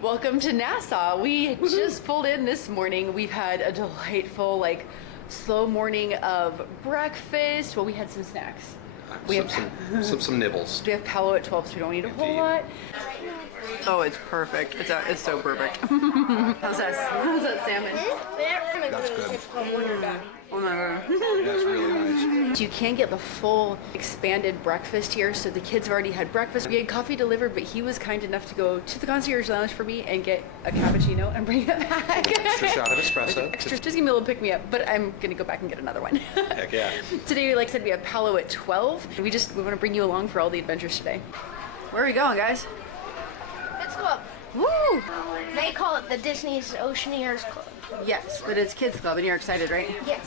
Welcome to Nassau. We just pulled in this morning. We've had a delightful, like, slow morning of breakfast. Well, we had some snacks. We have some nibbles. We have Palo at 12, so we don't need a whole lot. Oh, it's perfect. It's so perfect. How's that salmon? That's good. Oh my god. That's really nice. So you can get the full expanded breakfast here. So the kids have already had breakfast. We had coffee delivered, but he was kind enough to go to the concierge lounge for me and get a cappuccino and bring it back. With an extra shot of espresso. Just give me a little pick me up, but I'm gonna go back and get another one. Heck yeah. Today, like I said, we have Palo at 12. We want to bring you along for all the adventures today. Where are we going, guys? Kids Club. Woo! They call it the Disney's Oceaneers Club. Yes, but it's Kids Club, and you're excited, right? Yes.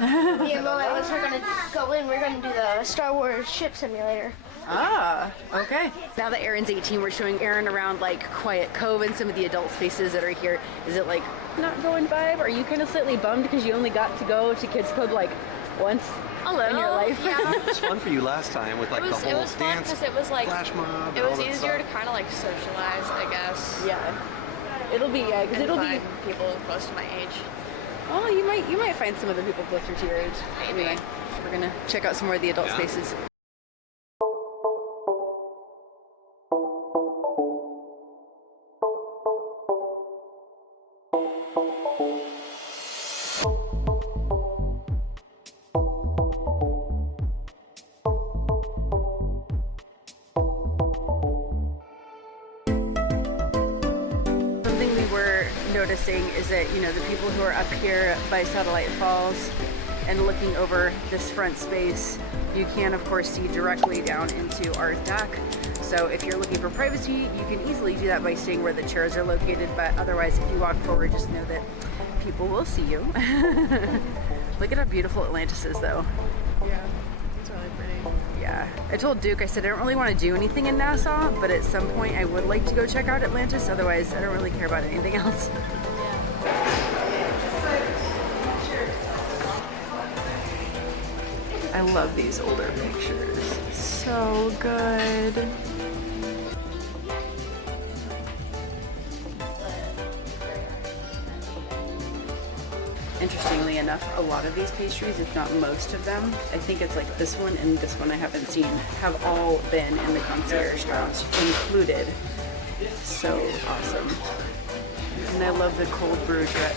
Me and Mom and us are going to go in. We're going to do the Star Wars ship simulator. Ah, okay. Now that Aaron's 18, we're showing Aaron around like Quiet Cove and some of the adult spaces that are here. Is it like not going vibe? Are you kind of slightly bummed because you only got to go to Kids Club like once in your life? Yeah. It was fun for you last time with like the whole It was fun dance because it was like flash mob. it and was all that easier stuff. to kind of like socialize, I guess. Yeah. It'll be because And it'll be. find people close to my age. Oh, you might find some other people closer to your age. Maybe. Anyway, we're gonna check out some more of the adult spaces. Something we were noticing is that, you know, the people who are up here by Satellite Falls and looking over this front space, you can of course see directly down into our deck. So if you're looking for privacy, you can easily do that by staying where the chairs are located, but otherwise if you walk forward, just know that people will see you. Look at how beautiful Atlantis is though. Yeah, it's really pretty. Yeah, I told Duke, I said I don't really want to do anything in Nassau, but at some point I would like to go check out Atlantis, otherwise I don't really care about anything else. I love these older pictures. So good. Interestingly enough, a lot of these pastries, if not most of them, I think it's like this one and this one I haven't seen, have all been in the concierge lounge included. So awesome. And I love the cold brew drip.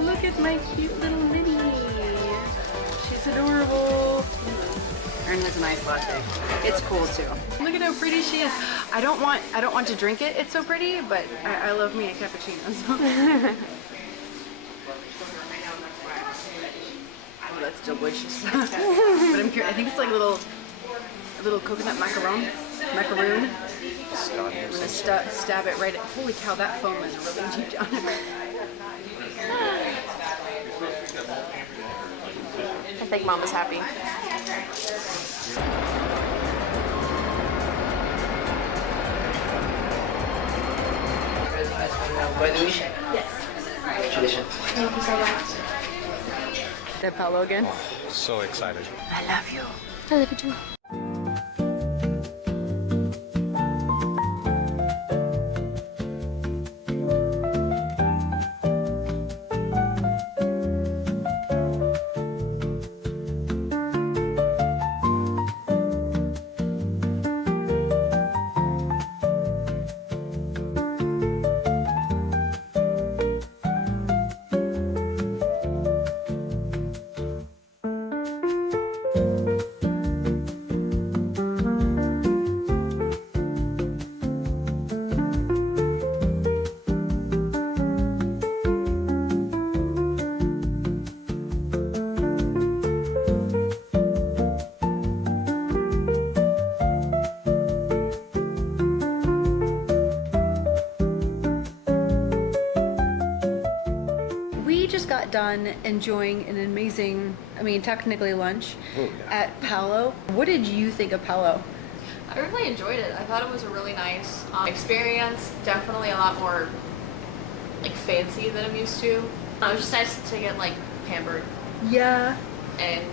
Look at my cute little Minnie. She's adorable. Erin has an iced latte. It's cool too. Look at how pretty she is. I don't want to drink it. It's so pretty, but I love me a cappuccino. So. Oh, that's delicious. But I'm curious. I think it's like a little coconut macaron. I'm gonna stab it right at. Holy cow, that foam is really deep down. I think Mom is happy. Yes. Tradition. Thank you so much. That Palo again. So excited. I love you. I love you too. done enjoying an amazing, I mean, technically lunch at Palo. What did you think of Palo? I really enjoyed it. I thought it was a really nice experience. Definitely a lot more like fancy than I'm used to. It was just nice to get like pampered. Yeah. And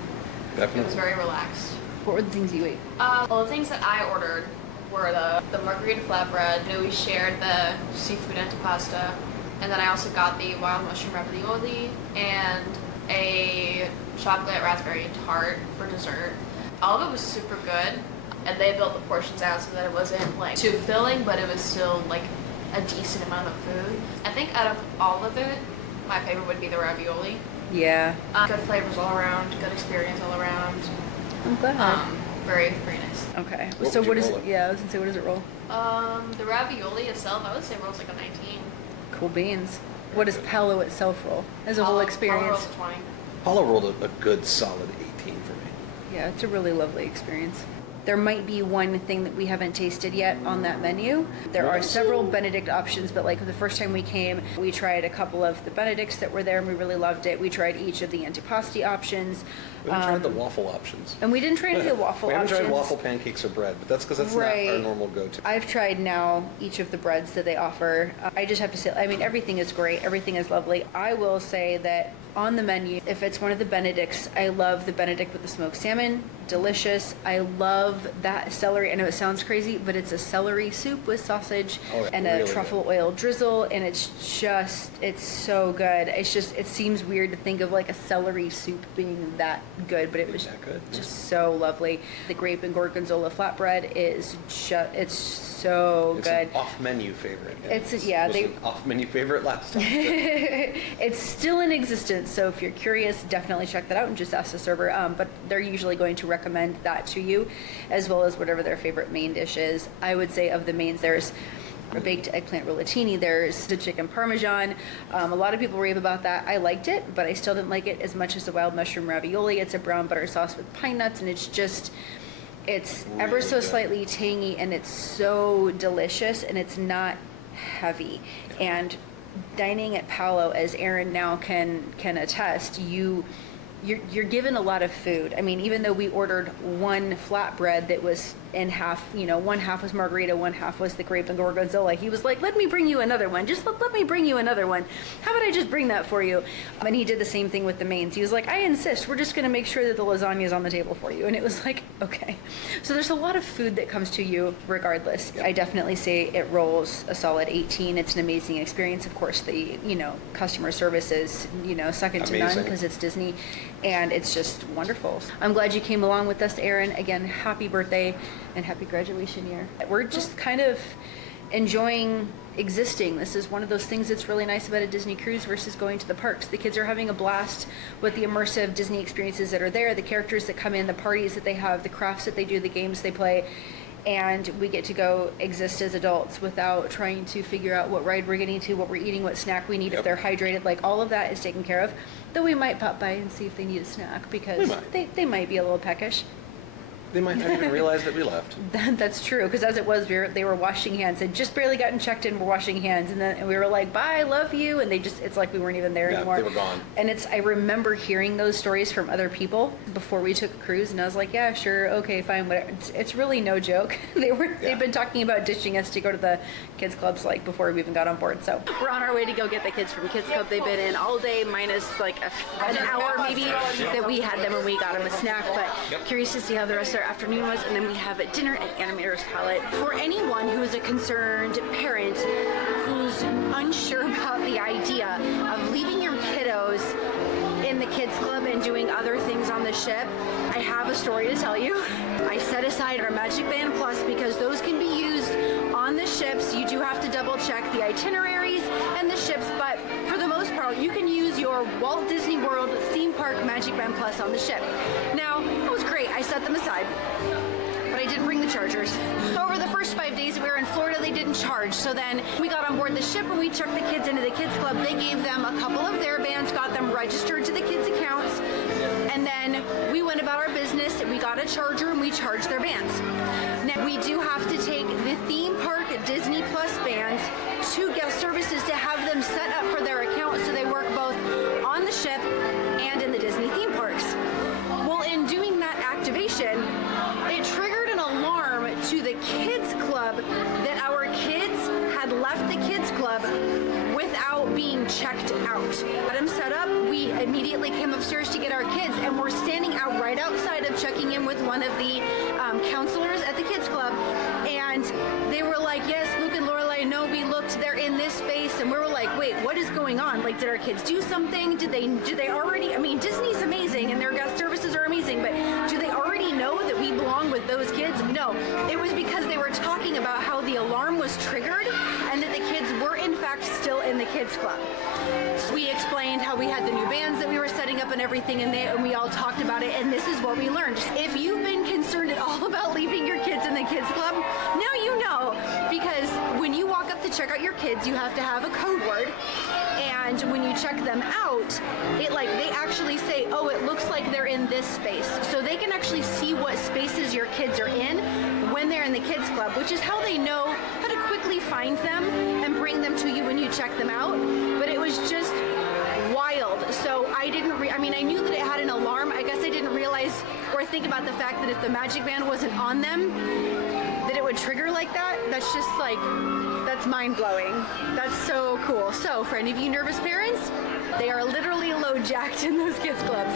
it was very relaxed. What were the things you ate? Well, the things that I ordered were the margarita flatbread. You know, we shared the seafood antipasta, and then I also got the wild mushroom ravioli and a chocolate raspberry tart for dessert. All of it was super good, and they built the portions out so that it wasn't like too filling, but it was still like a decent amount of food. I think out of all of it, my favorite would be the ravioli. Yeah. Good flavors all around, good experience all around. I'm glad. Very, very nice. Okay. What So would what you is roll it? it? Yeah, I was gonna say, what does it roll? The ravioli itself, I would say rolls like a 19. Cool beans. What does Palo itself roll as a whole Palo experience? rolls a 20. Paulo rolled a good solid 18 for me. Yeah, it's a really lovely experience. There might be one thing that we haven't tasted yet on that menu. There are several Benedict options, but like the first time we came, we tried a couple of the Benedicts that were there and we really loved it. We tried each of the antipasti options. We haven't tried the waffle options. And we didn't try any of the waffle We haven't options. tried waffle, pancakes, or bread, but that's because that's Right. not our normal go-to. I've tried now each of the breads that they offer. I just have to say, I mean, everything is great. Everything is lovely. I will say that on the menu, if it's one of the Benedicts, I love the Benedict with the smoked salmon. Delicious. I love that celery. I know it sounds crazy, but it's a celery soup with sausage and a really truffle oil drizzle, and it's so good. It's just, it seems weird to think of like a celery soup being that good, but it was that good? just so lovely. The grape and gorgonzola flatbread is it's so It's good. an off-menu favorite. and It's- it yeah, was they- an off-menu favorite last time. It's still in existence, so if you're curious, definitely check that out and just ask the server. But they're usually going to recommend that to you, as well as whatever their favorite main dish is. I would say of the mains, there's a baked eggplant rollatini, there's the chicken parmesan. A lot of people rave about that. I liked it, but I still didn't like it as much as the wild mushroom ravioli. It's a brown butter sauce with pine nuts, and it's ever Really so good. slightly tangy, and it's so delicious, and it's not heavy. And dining at Palo, as Aaron now can attest, you're given a lot of food. I mean, even though we ordered one flatbread that was in half, one half was margarita, one half was the grape and gorgonzola, he was like, let me bring you another one. Just let me bring you another one. How about I just bring that for you? And he did the same thing with the mains. He was like, I insist. We're just going to make sure that the lasagna is on the table for you. And it was like, okay. So there's a lot of food that comes to you regardless. I definitely say it rolls a solid 18. It's an amazing experience. Of course, the, customer service is, second to none Amazing. because it's Disney. And it's just wonderful. I'm glad you came along with us, Aaron. Again, happy birthday and happy graduation year. We're just kind of enjoying existing. This is one of those things that's really nice about a Disney cruise versus going to the parks. The kids are having a blast with the immersive Disney experiences that are there, the characters that come in, the parties that they have, the crafts that they do, the games they play. And we get to go exist as adults without trying to figure out what ride we're getting to, what we're eating, what snack we need, if they're hydrated. Like, all of that is taken care of. Though we might pop by and see if they need a snack because they might be a little peckish. They might not even realize that we left. That's true, because as it was, they were washing hands. They'd just barely gotten checked in, we're washing hands, and we were like, bye, love you, and it's like we weren't even there anymore. They were gone. And I remember hearing those stories from other people before we took a cruise, and I was like, yeah, sure, okay, fine, whatever. It's really no joke. They've been talking about ditching us to go to the kids clubs like before we even got on board. So we're on our way to go get the kids from kids club. They've been in all day minus like an hour maybe that we had them when we got them a snack, but curious to see how the rest of their afternoon was. And then we have a dinner at Animators Palete. For anyone who is a concerned parent who's unsure about the idea of leaving your kiddos in the kids club and doing other things on the ship, I have a story to tell you. I set aside our Magic Band Plus because those can be used on the ships. You do have to double check the itineraries and the ships, but for the most part, you can use your Walt Disney World theme park Magic Band Plus on the ship. Now, it was great. I set them aside, but I didn't bring the chargers. So over the first 5 days that we were in Florida, they didn't charge. So then we got on board the ship and we took the kids into the kids club. They gave them a couple of their bands, got them registered to the kids' accounts, and then we went about our business. We got a charger and we charged their bands. Now we do have to take the theme park Disney Plus bands to guest services to have them set up for their account so they work both on the ship one of the counselors at the kids club, and they were like, yes, Luke and Lorelai, no, we looked, they're in this space, and we were like, wait, what is going on? Like, did our kids do something? Did they already, I mean, Disney's amazing and their guest services are amazing, but do they already know that we belong with those kids? No, it was because they were talking about how the alarm was triggered and that the kids were in fact still in the kids club. So we explained how we had the new bands that we were setting up and everything, and we all talked about it, and this is what we learned. If you've been concerned at all about leaving your kids in the kids club, now you know, because when you walk up to check out your kids, you have to have a code word, and when you check them out, they actually say, oh, it looks like they're in this space, so they can actually see what spaces your kids are in when they're in the kids club, which is how they know how to quickly find them and bring them to you when you check them out. But it was just wild. So I didn't I knew that it had an alarm. I guess I didn't realize or think about the fact that if the magic band wasn't on them, that it would trigger like that. That's just like, that's mind-blowing. That's so cool. So for any of you nervous parents, they are literally low jacked in those kids clubs.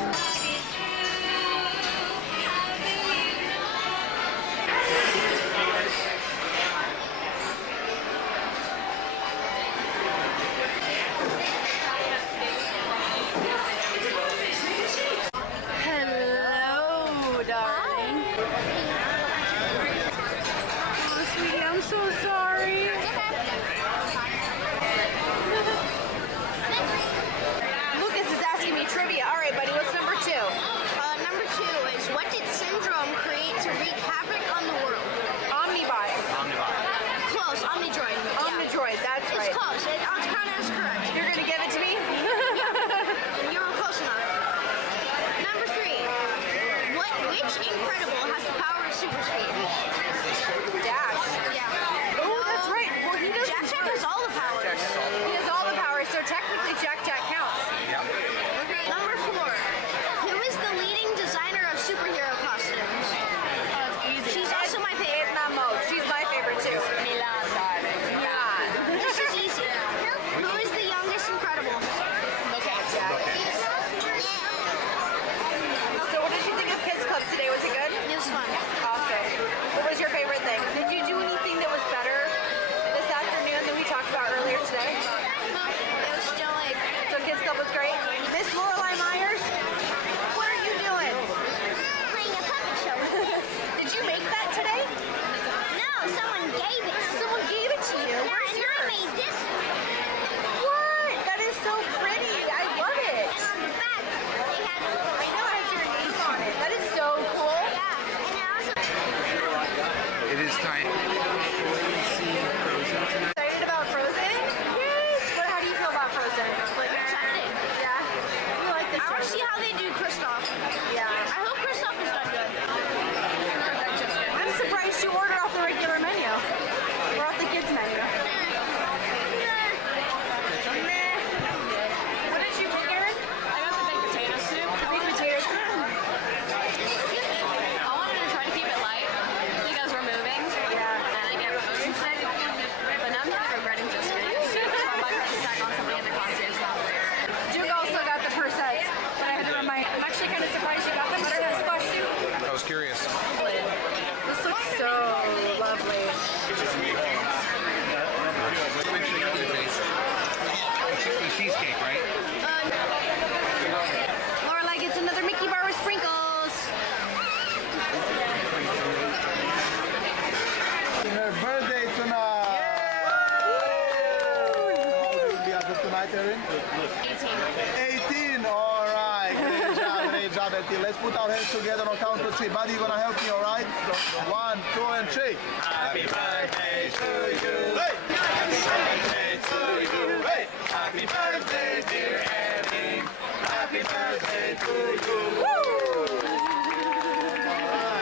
Let's put our hands together on count of three. Buddy, you're gonna help me, all right? 1, 2, and 3. Happy birthday to you. Hey! Happy birthday to you. Hey! Happy birthday, dear Annie. Happy birthday to you. Woo! All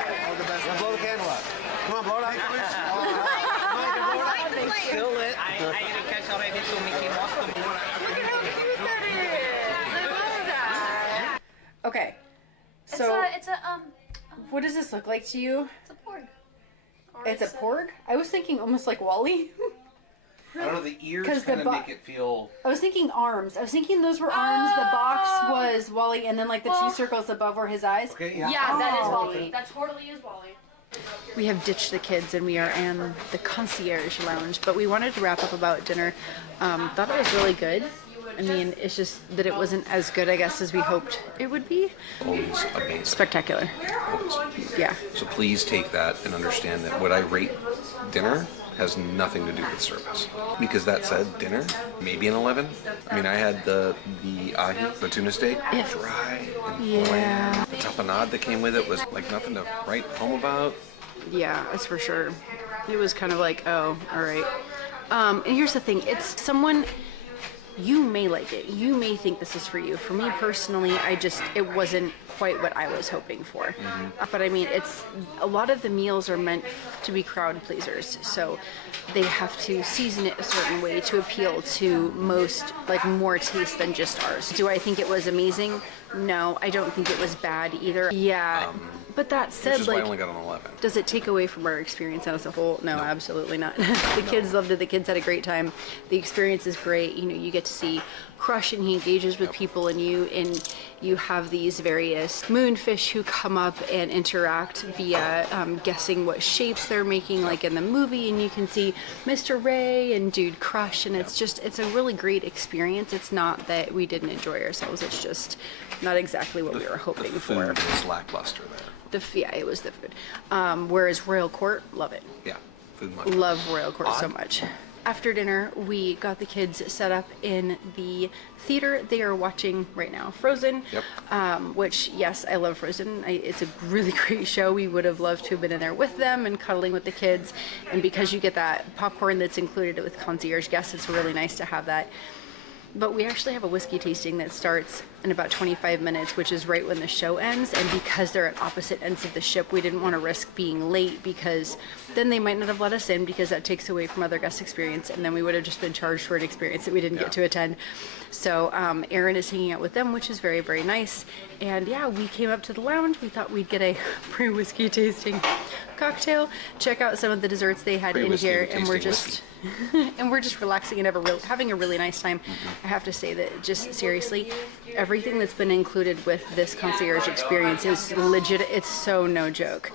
right. All the best. Now blow the candle out. Come on, blow it out. Still lit. I didn't catch already to Mickey Mouse. Look at how cute that is. I love that. Okay. So what does this look like to you? It's a porg. It's a porg? I was thinking almost like Wall-E. I don't know, the ears 'Cause the kind of bo- make it feel. I was thinking arms. I was thinking those were arms. The box was Wally, and then like the 2 circles above were his eyes. Okay, yeah. Yeah, that is Oh. Wally. That totally is Wally. We have ditched the kids and we are in the concierge lounge, but we wanted to wrap up about dinner. Thought it was really good. I mean, it's just that it wasn't as good, I guess, as we hoped it would be. Always amazing. Spectacular. Always. Yeah. So please take that and understand that what I rate dinner has nothing to do with service. Because that said, dinner, maybe an 11. I mean, I had the ahi, the tuna steak, dry and bland. The tapenade that came with it was like nothing to write home about. Yeah, that's for sure. It was kind of like, oh, all right. And here's the thing. It's someone, you may like it. You may think this is for you. For me personally, it wasn't quite what I was hoping for. But I mean, a lot of the meals are meant to be crowd pleasers. So they have to season it a certain way to appeal to most, like more taste than just ours. Do I think it was amazing? No, I don't think it was bad either. Yeah. But that Which said, is why I like, only got an 11. does it take away from our experience as a whole? No, absolutely not. The kids loved it. The kids had a great time. The experience is great. You know, you get to see Crush and he engages with people and you have these various moonfish who come up and interact via guessing what shapes they're making, like in the movie, and you can see Mr. Ray and Dude Crush, and it's a really great experience. It's not that we didn't enjoy ourselves. It's just not exactly what we were hoping The for. food is lackluster there. Yeah, it was the food. Whereas Royal Court, love it. Yeah, food much. Love Royal Court so Odd. much. After dinner, we got the kids set up in the theater. They are watching right now Frozen, which, yes, I love Frozen. It's a really great show. We would have loved to have been in there with them and cuddling with the kids. And because you get that popcorn that's included with concierge guests, it's really nice to have that. But we actually have a whiskey tasting that starts in about 25 minutes, which is right when the show ends. And because they're at opposite ends of the ship, we didn't want to risk being late because then they might not have let us in because that takes away from other guest experience. And then we would have just been charged for an experience that we didn't get to attend. So Aaron is hanging out with them, which is very, very nice. And yeah, we came up to the lounge. We thought we'd get a pre-whiskey tasting cocktail, check out some of the desserts they had in Pre-whiskey here, and we're tasting just and we're just relaxing and having a really nice time. I have to say that, just seriously, everything that's been included with this concierge experience is legit. It's so no joke.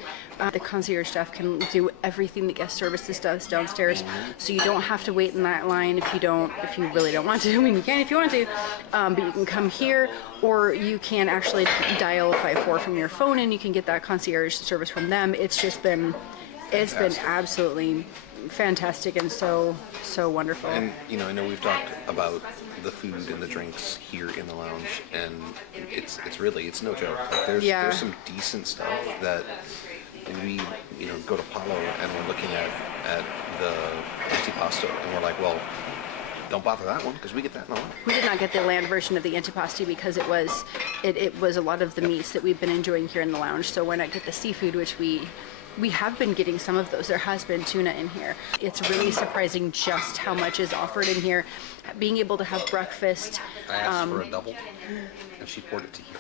The concierge staff can do everything that guest services does downstairs, so you don't have to wait in that line if you really don't want to. I mean, you can if you want to, but you can come here, or you can actually dial 54 from your phone and you can get that concierge service from them. It's been absolutely fantastic and so wonderful. And you know, I know we've talked about the food and the drinks here in the lounge, and it's no joke. Like, there's some decent stuff that we go to Palo and we're looking at the antipasto and we're like, well, don't bother that one because we get that in the land. We did not get the land version of the antipasti because it was a lot of the meats that we've been enjoying here in the lounge. So why not get the seafood, which we have been getting some of those. There has been tuna in here. It's really surprising just how much is offered in here. Being able to have breakfast. I asked for a double, and she poured it to here.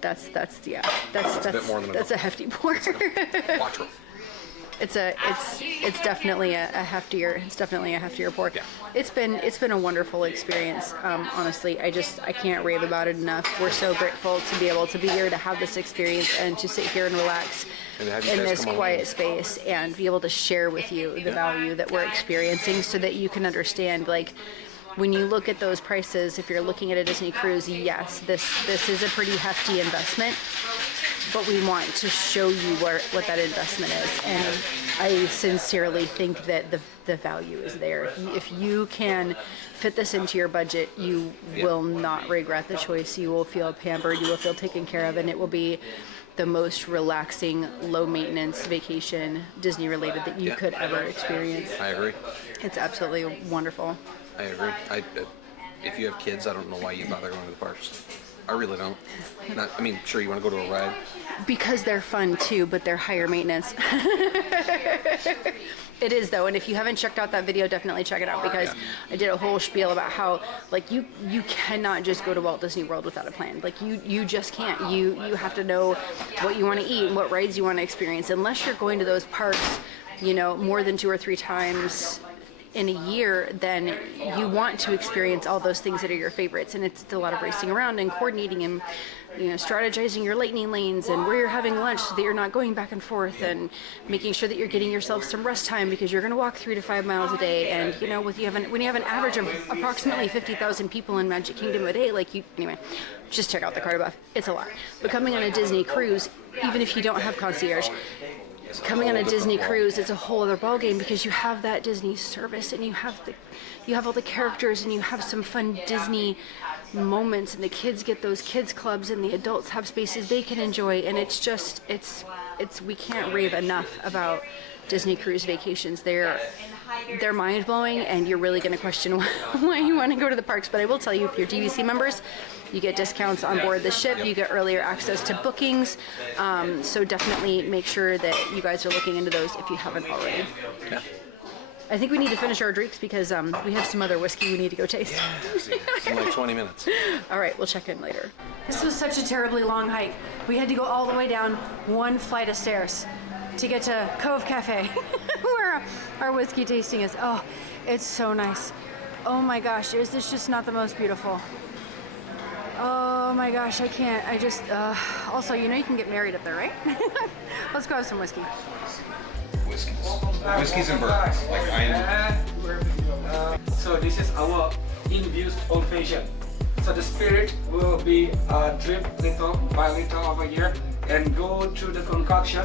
That's a bit more than a that's a hefty pour. Quattro. It's definitely a heftier pour. Yeah. It's been a wonderful experience. Honestly, I can't rave about it enough. We're so grateful to be able to be here, to have this experience, and to sit here and relax And to have you in guys this come on quiet in. space and be able to share with you the value that we're experiencing, so that you can understand, like, when you look at those prices, if you're looking at a Disney cruise, yes, this is a pretty hefty investment, but we want to show you what that investment is. And I sincerely think that the value is there. If you can fit this into your budget, you will not regret the choice. You will feel pampered, you will feel taken care of, and it will be the most relaxing, low maintenance vacation, Disney related, that you could ever experience. I agree. It's absolutely wonderful. I agree. If you have kids, I don't know why you bother going to the parks. I really don't. Sure, you want to go to a ride. Because they're fun too, but they're higher maintenance. It is though, and if you haven't checked out that video, definitely check it out, because I did a whole spiel about how, like, you cannot just go to Walt Disney World without a plan. Like, you just can't. You have to know what you want to eat and what rides you want to experience. Unless you're going to those parks, more than 2 or 3 times, in a year, then you want to experience all those things that are your favorites. And it's a lot of racing around and coordinating and, you know, strategizing your lightning lanes and where you're having lunch so that you're not going back and forth, and making sure that you're getting yourself some rest time because you're going to walk 3 to 5 miles a day. And, you know, when you have an average of approximately 50,000 people in Magic Kingdom a day, anyway, just check out the card above. It's a lot. But coming on a Disney cruise, even if you don't have concierge, coming on a Disney cruise, it's a whole other ballgame because you have that Disney service, and you have all the characters, and you have some fun Disney moments, and the kids get those kids clubs, and the adults have spaces they can enjoy, and it's we can't rave enough about Disney cruise vacations. They're mind-blowing, and you're really going to question why you want to go to the parks. But I will tell you, if you're DVC members, you get discounts on board the ship, you get earlier access to bookings, so definitely make sure that you guys are looking into those if you haven't already. Yeah. I think we need to finish our drinks because we have some other whiskey we need to go taste. It's in like 20 minutes. All right, we'll check in later. This was such a terribly long hike. We had to go all the way down one flight of stairs to get to Cove Cafe, where our whiskey tasting is. Oh, it's so nice. Oh my gosh, is this just not the most beautiful? Oh my gosh, I can't. I just, also, you know you can get married up there, right? Let's go have some whiskey. Whiskeys and bourbons. So this is our infused old fashioned. So the spirit will be dripped little by little over here and go through the concoction.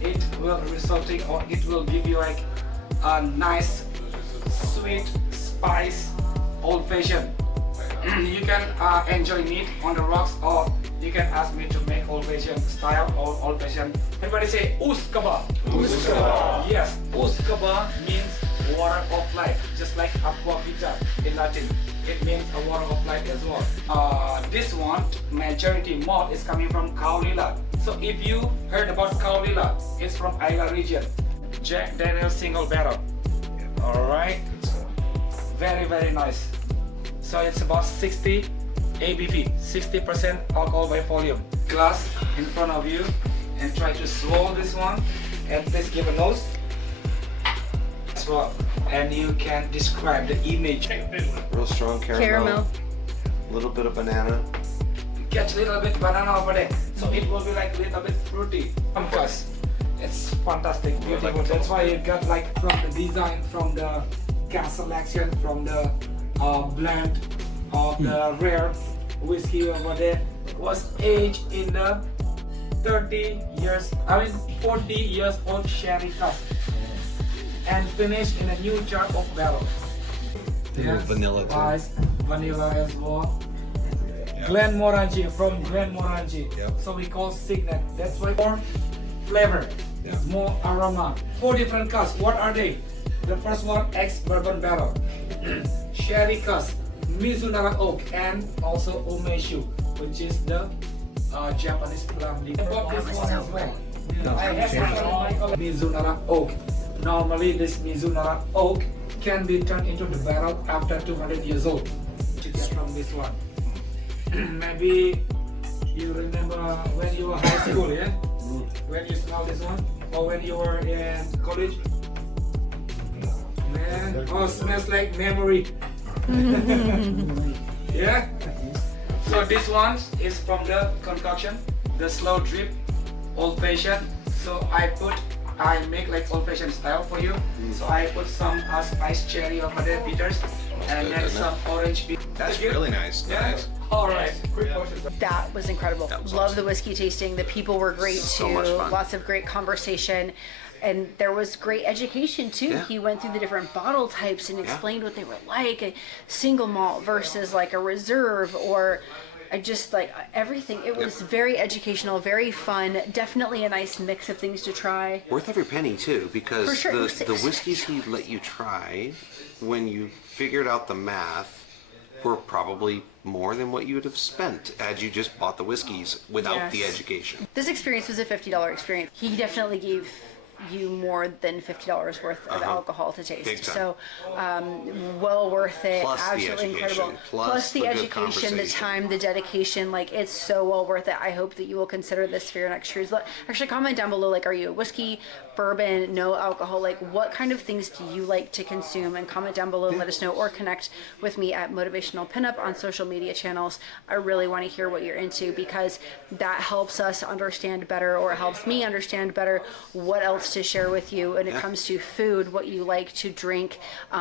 It will resulting, or it will give you like a nice sweet spice old fashioned. You can enjoy it on the rocks, or you can ask me to make old fashioned style or old fashioned. Everybody say Uskaba. Uskaba. Yes, Uskaba means water of life, just like aqua vita in Latin. It means a water of life as well. This one, majority malt is coming from Kaulila. So if you heard about Kaulila, it's from Isla region. Jack Daniel's single barrel. All right. Very, very nice. So it's about 60 ABV, 60% alcohol by volume. Glass in front of you, and try to swallow this one, and please give a nose as well. And you can describe the image. Real strong caramel. A little bit of banana. Catch a little bit banana over there. So it will be like a little bit fruity. Plus, it's fantastic, beautiful. That's why you got like from the design, from the gas selection, from the blend of the rare whiskey over there was aged in the 40 years old sherry cask and finished in a new jar of barrel. Yes, vanilla too. Ice, vanilla as well. Glenmorangie, from Glenmorangie. Yep. So we call signet. That's why more flavor, more aroma. 4 different casks. What are they? The first one, ex-bourbon barrel. Sherry cask, Mizunara oak, and also Umeshu, which is the Japanese plum leaf. Mizunara oak. Normally this Mizunara oak can be turned into the barrel after 200 years old. To get from this one. Maybe you remember when you were high school, yeah? When you smell this one? Or when you were in college? Man, oh, smells like memory. Yeah? So this one is from the concoction, the slow drip, old fashioned. So I make like old fashioned style for you. So I put some spiced cherry over there, bitters, and then some orange bitters. That's really nice. Yeah? Nice. All right. Quick portion. That was incredible. Was Love awesome. the whiskey tasting. The people were great So too. much fun. Lots of great conversation. And there was great education too. Yeah. He went through the different bottle types and explained what they were like, a single malt versus like a reserve, or just like everything. It was very educational, very fun. Definitely a nice mix of things to try. Worth every penny too, because For sure. the whiskeys he let you try, when you figured out the math, were probably more than what you would have spent had you just bought the whiskeys without the Yes. education. This experience was a $50 experience. He definitely gave you more than $50 worth of alcohol to taste. Big time. So well worth it. Plus the Absolutely education. incredible. Plus the good education, the conversation. time, the dedication. Like, it's so well worth it. I hope that you will consider this for your next cruise. Actually, comment down below, like, are you a whiskey, bourbon, no alcohol? Like, what kind of things do you like to consume? And comment down below and let us know, or connect with me at Motivational Pinup on social media channels. I really want to hear what you're into, because that helps us understand better, or it helps me understand better what else to share with you when it comes to food, what you like to drink,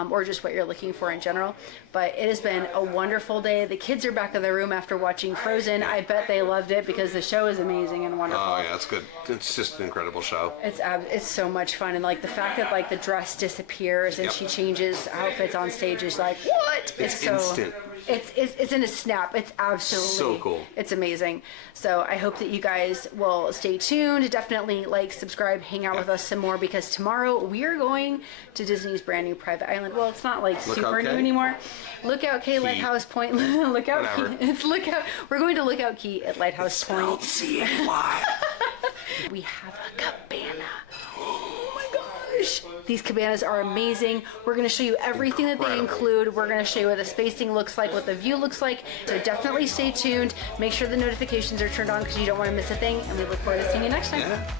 or just what you're looking for in general. But it has been a wonderful day. The kids are back in the room after watching Frozen. I bet they loved it, because the show is amazing and wonderful. Oh yeah, it's good. It's just an incredible show. It's so much fun, and like the fact that like the dress disappears and she changes outfits on stage is like, what? It's so instant. It's in a snap. It's absolutely So cool. It's amazing. So I hope that you guys will stay tuned. Definitely like, subscribe, hang out with us some more, because tomorrow we are going to Disney's brand new private island. Well, it's not like super new anymore. Lookout Cay, Lighthouse Point. Lookout Key. It's Lookout. We're going to Lookout Cay at Lighthouse Point. C-A-Y. We have a cabana. Oh my gosh. These cabanas are amazing. We're going to show you everything that they include. We're going to show you what the spacing looks like, what the view looks like. So definitely stay tuned. Make sure the notifications are turned on, because you don't want to miss a thing. And we look forward to seeing you next time. Yeah.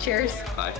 Cheers. Bye.